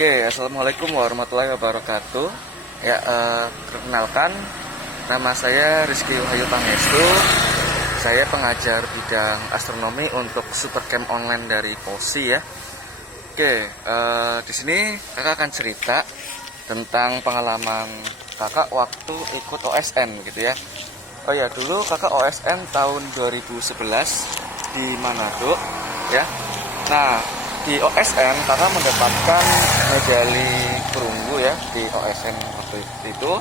Oke, assalamualaikum warahmatullahi wabarakatuh. Ya, perkenalkan, nama saya Rizky Wahyu Pangestu. Saya pengajar bidang astronomi untuk Supercamp online dari POSI ya. Oke, di sini kakak akan cerita tentang pengalaman kakak waktu ikut OSN gitu ya. Oh ya, dulu kakak OSN tahun 2011 di Manado ya. Nah, di OSN kakak mendapatkan medali perunggu ya di OSN waktu itu.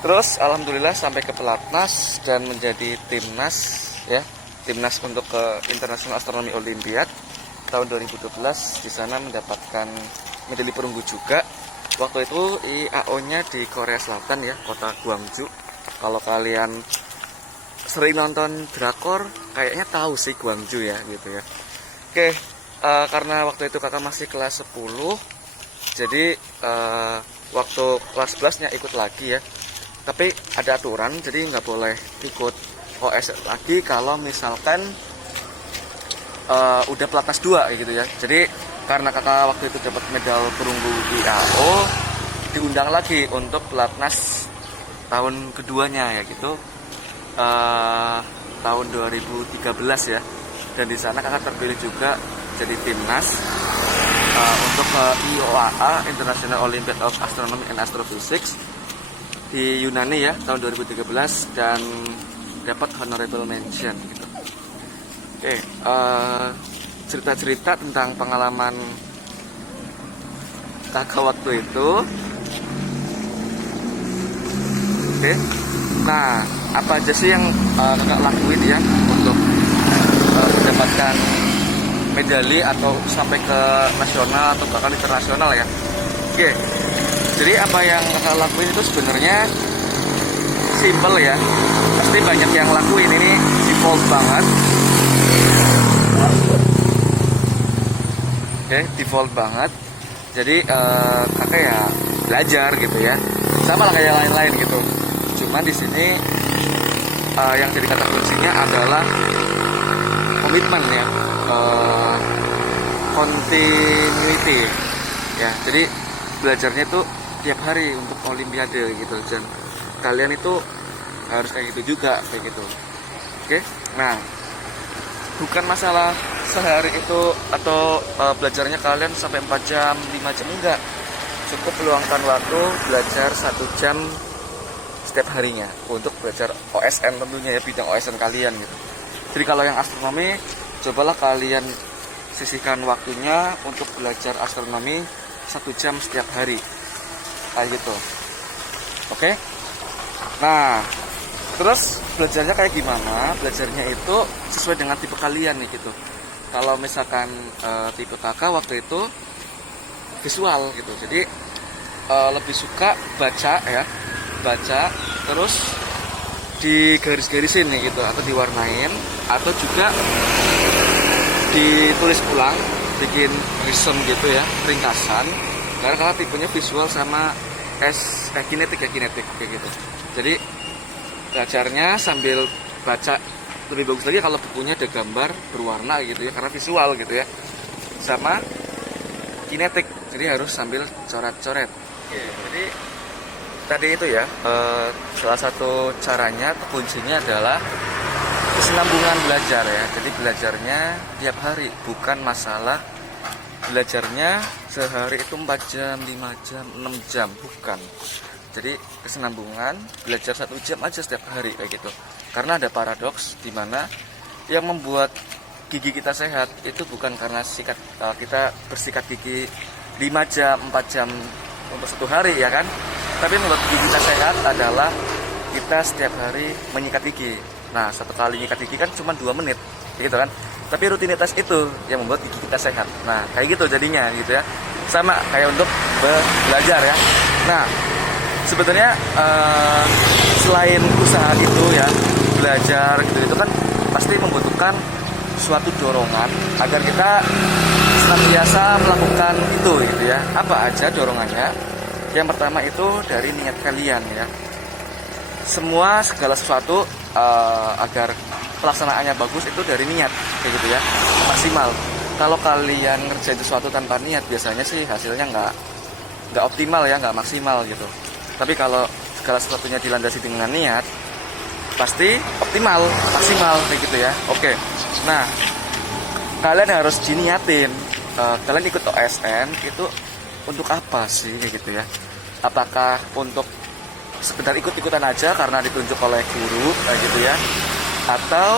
Terus alhamdulillah sampai ke pelatnas dan menjadi timnas ya, timnas untuk ke International Astronomy Olympiad tahun 2012. Di sana mendapatkan medali perunggu juga. Waktu itu IAO-nya di Korea Selatan ya, kota Gwangju. Kalau kalian sering nonton drakor kayaknya tahu sih Gwangju ya gitu ya. Oke, karena waktu itu kakak masih kelas 10, jadi waktu kelas 11 nya ikut lagi ya. Tapi ada aturan, jadi nggak boleh ikut OS lagi kalau misalkan udah pelatnas 2 gitu ya. Jadi karena kakak waktu itu dapat medal perunggu IAO, diundang lagi untuk pelatnas tahun keduanya ya gitu, tahun 2013 ya. Dan di sana kakak terpilih juga jadi timnas untuk IOAA International Olympiad of Astronomy and Astrophysics di Yunani ya tahun 2013 dan dapat honorable mention gitu. Oke, cerita-cerita tentang pengalaman kakak waktu itu. Oke, nah apa aja sih yang kakak lakuin ya untuk mendapatkan medali atau sampai ke nasional atau bahkan internasional ya. Oke, jadi apa yang kakak lakuin itu sebenarnya simple ya. Pasti banyak yang lakuin, ini default banget. Oke, default banget. Jadi kakak ya belajar gitu ya, sama lah kayak lain-lain gitu. Cuma di sini yang jadi kata kuncinya adalah komitmen ya, continuity ya. Jadi belajarnya itu tiap hari untuk olimpiade gitu, dan kalian itu harus kayak gitu juga kayak gitu. Oke, nah bukan masalah sehari itu atau belajarnya kalian sampai 4 jam 5 jam, enggak. Cukup luangkan waktu belajar 1 jam setiap harinya untuk belajar OSN tentunya ya, bidang OSN kalian gitu. Jadi kalau yang astronomi, cobalah kalian sisihkan waktunya untuk belajar astronomi 1 jam setiap hari kayak gitu. Oke. Nah, terus belajarnya kayak gimana? Belajarnya itu sesuai dengan tipe kalian nih gitu. Kalau misalkan tipe kakak waktu itu visual gitu, jadi lebih suka baca ya, baca terus di garis-garisin nih gitu, atau diwarnain, atau juga ditulis ulang, bikin resume gitu ya, ringkasan. Karena kalau tipenya visual sama kinetik kayak gitu. Jadi belajarnya sambil baca lebih bagus lagi kalau bukunya ada gambar berwarna gitu ya, karena visual gitu ya, sama kinetik, jadi harus sambil coret-coret. Jadi tadi itu ya, salah satu caranya atau kuncinya adalah kesinambungan belajar ya. Jadi belajarnya tiap hari, bukan masalah belajarnya sehari itu 4 jam, 5 jam, 6 jam, bukan. Jadi kesinambungan, belajar 1 jam aja setiap hari kayak gitu. Karena ada paradoks di mana yang membuat gigi kita sehat itu bukan karena kita bersikat gigi 5 jam, 4 jam untuk 1 hari ya kan. Tapi membuat gigi kita sehat adalah kita setiap hari menyikat gigi. Nah, 1 kali nyikat gigi kan cuma 2 menit gitu kan. Tapi rutinitas itu yang membuat gigi kita sehat. Nah, kayak gitu jadinya gitu ya. Sama kayak untuk belajar ya. Nah, sebetulnya selain usaha itu ya, belajar gitu itu kan pasti membutuhkan suatu dorongan agar kita senantiasa melakukan itu gitu ya. Apa aja dorongannya? Yang pertama itu dari niat kalian ya. Segala sesuatu agar pelaksanaannya bagus itu dari niat kayak gitu ya, maksimal. kalau kalian ngerjain sesuatu tanpa niat biasanya sih hasilnya nggak optimal ya, nggak maksimal gitu. Tapi kalau segala sesuatunya dilandasi dengan niat, pasti optimal, maksimal kayak gitu ya. Oke. Nah, kalian harus diniatin. Kalian ikut OSN itu untuk apa sih kayak gitu ya? Apakah untuk sekedar ikut-ikutan aja karena ditunjuk oleh guru kayak gitu ya? Atau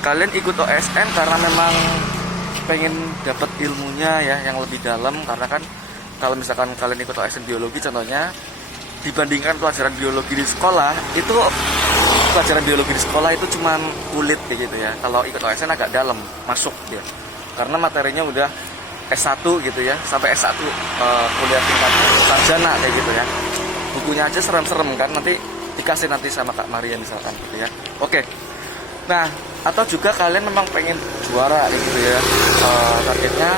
kalian ikut OSN karena memang pengen dapat ilmunya ya yang lebih dalam? Karena kan kalau misalkan kalian ikut OSN biologi contohnya, dibandingkan pelajaran biologi di sekolah, itu pelajaran biologi di sekolah itu cuma kulit kayak gitu ya. Kalau ikut OSN agak dalam masuk dia, karena materinya udah S1 gitu ya, sampai S1 kuliah tingkat sarjana kayak gitu ya. Bukunya aja serem-serem kan, nanti dikasih nanti sama Kak Maria misalkan gitu ya. Oke. Nah, atau juga kalian memang pengen juara kayak gitu ya, targetnya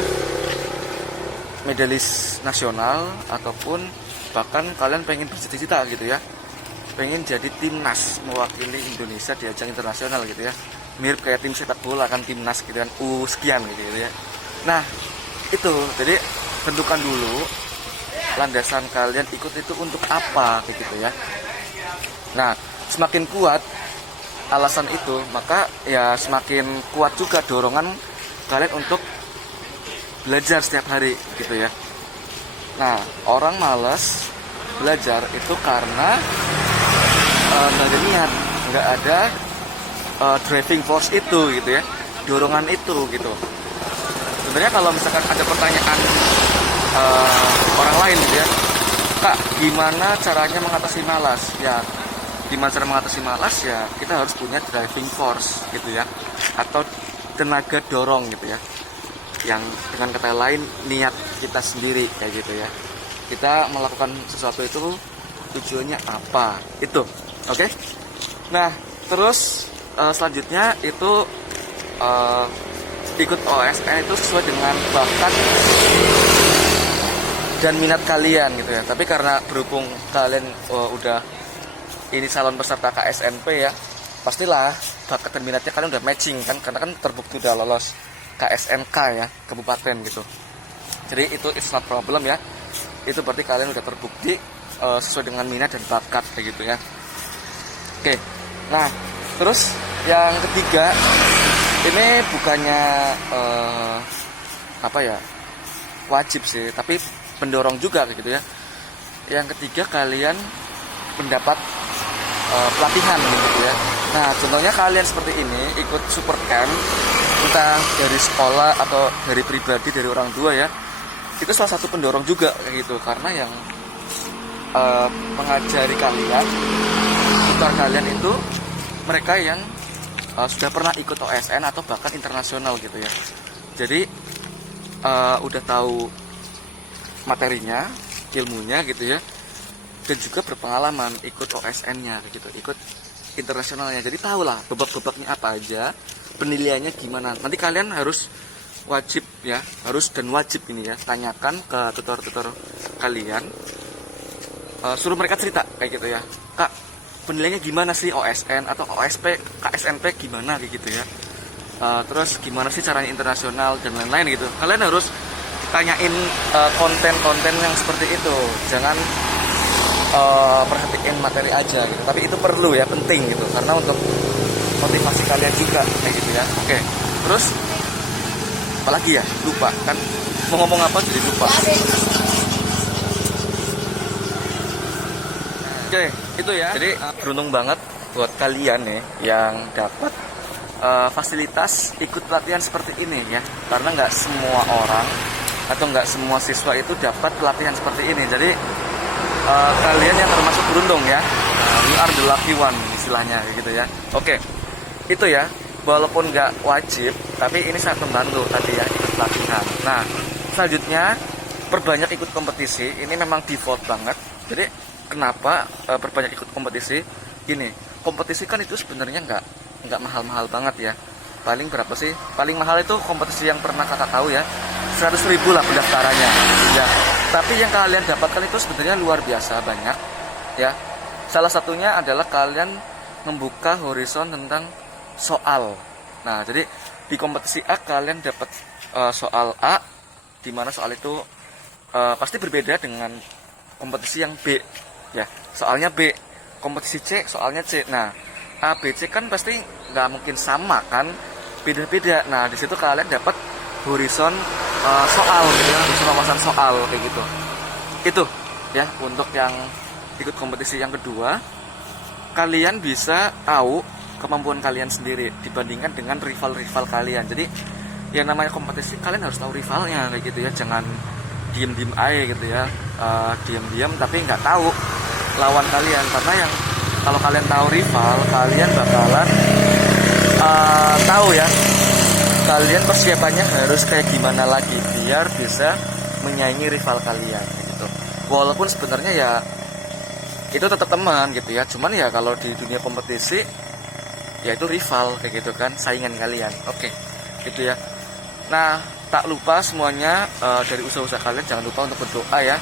medalis nasional, ataupun bahkan kalian pengen bercita-cita gitu ya, pengen jadi timnas mewakili Indonesia di ajang internasional gitu ya, mirip kayak tim sepak bola kan, timnas gitu kan, sekian gitu ya. Nah itu, jadi tentukan dulu landasan kalian ikut itu untuk apa gitu ya. Nah, semakin kuat alasan itu, maka ya semakin kuat juga dorongan kalian untuk belajar setiap hari gitu ya. Nah, orang malas belajar itu karena nggak ada niat, nggak ada driving force itu gitu ya, dorongan itu gitu. Sebenarnya kalau misalkan ada pertanyaan orang lain gitu ya, Kak, gimana caranya mengatasi malas? Ya, gimana cara mengatasi malas ya, kita harus punya driving force gitu ya, atau tenaga dorong gitu ya, yang dengan kata lain niat kita sendiri kayak gitu ya. Kita melakukan sesuatu itu tujuannya apa itu, oke? Nah, terus selanjutnya itu ikut OSN itu sesuai dengan bakat dan minat kalian gitu ya. Tapi karena berhubung kalian udah ini calon peserta KSNP ya, pastilah bakat dan minatnya kalian udah matching kan, karena kan terbukti udah lolos KSNK ya, kabupaten gitu. Jadi itu it's not problem ya. Itu berarti kalian udah terbukti sesuai dengan minat dan bakat kayak gitu ya. Oke. Nah, terus yang ketiga, ini bukannya apa ya, wajib sih, tapi pendorong juga kayak gitu ya. Yang ketiga, kalian mendapat pelatihan gitu ya. Nah, contohnya kalian seperti ini ikut super camp, entah dari sekolah atau dari pribadi, dari orang tua ya, itu salah satu pendorong juga kayak gitu, karena yang mengajari kalian, tutor kalian itu mereka yang sudah pernah ikut OSN atau bahkan internasional gitu ya. Jadi udah tahu materinya, ilmunya gitu ya, dan juga berpengalaman ikut OSN-nya gitu, ikut internasionalnya. Jadi tahulah bebak-bebaknya apa aja, penilaiannya gimana. Nanti kalian harus wajib ya, harus dan wajib ini ya, tanyakan ke tutor-tutor kalian, suruh mereka cerita kayak gitu ya, Kak, penilaiannya gimana sih OSN atau OSP, KSNP gimana kayak gitu ya, terus gimana sih caranya internasional dan lain-lain gitu. Kalian harus tanyain konten-konten yang seperti itu, jangan perhatiin materi aja gitu. Tapi itu perlu ya, penting gitu, karena untuk motivasi kalian juga kayak gitu ya. Oke, terus apalagi ya, lupa kan mau ngomong apa jadi lupa. Oke, itu ya. Jadi beruntung banget buat kalian nih yang dapat fasilitas ikut pelatihan seperti ini ya, karena nggak semua orang atau nggak semua siswa itu dapat pelatihan seperti ini. Jadi kalian yang termasuk beruntung ya, you are the lucky one istilahnya gitu ya. Oke, itu ya, walaupun nggak wajib, tapi ini sangat membantu tadi ya, ikut pelatihan. Nah, selanjutnya perbanyak ikut kompetisi. Ini memang default banget. Jadi kenapa perbanyak ikut kompetisi? Gini, kompetisi kan itu sebenarnya nggak mahal-mahal banget ya. Paling berapa sih? Paling mahal itu kompetisi yang pernah kakak tahu ya, 100.000 lah pendaftarannya ya. Tapi yang kalian dapatkan itu sebenarnya luar biasa banyak ya. Salah satunya adalah kalian membuka horizon tentang soal Nah, jadi di kompetisi A kalian dapat soal A, di mana soal itu pasti berbeda dengan kompetisi yang B, ya. Soalnya B, kompetisi C, soalnya C. Nah, A, B, C kan pasti nggak mungkin sama kan, beda-beda. Nah, di situ kalian dapat horizon soal, gitu ya, horizon wawasan soal kayak gitu. Itu, ya, untuk yang ikut kompetisi yang kedua, kalian bisa tahu kemampuan kalian sendiri dibandingkan dengan rival-rival kalian. Jadi yang namanya kompetisi kalian harus tahu rivalnya kayak gitu ya, jangan diem-diem aja gitu ya, diem-diem tapi nggak tahu lawan kalian. Karena yang kalau kalian tahu rival, kalian bakalan tahu ya, kalian persiapannya harus kayak gimana lagi biar bisa menyaingi rival kalian gitu. Walaupun sebenarnya ya itu tetap teman gitu ya, cuman ya kalau di dunia kompetisi ya itu rival kayak gitu kan, saingan kalian. Oke, gitu ya. Nah, tak lupa semuanya dari usaha-usaha kalian jangan lupa untuk berdoa ya,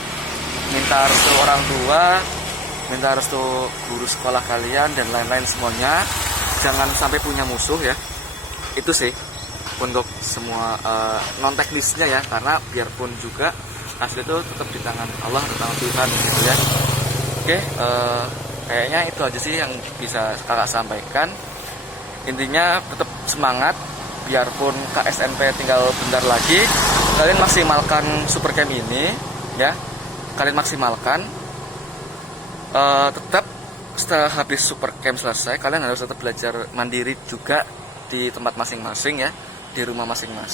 minta restu orang tua, minta restu guru sekolah kalian dan lain-lain semuanya. Jangan sampai punya musuh ya, itu sih untuk semua non teknisnya ya, karena biarpun juga hasil itu tetap di tangan Allah, di tangan Tuhan gitu ya. Oke, kayaknya itu aja sih yang bisa kakak sampaikan. Intinya tetap semangat, biarpun KSNP tinggal bentar lagi, kalian maksimalkan Supercamp ini ya, kalian maksimalkan. Tetap setelah habis Supercamp selesai, kalian harus tetap belajar mandiri juga di tempat masing-masing ya, di rumah masing-masing.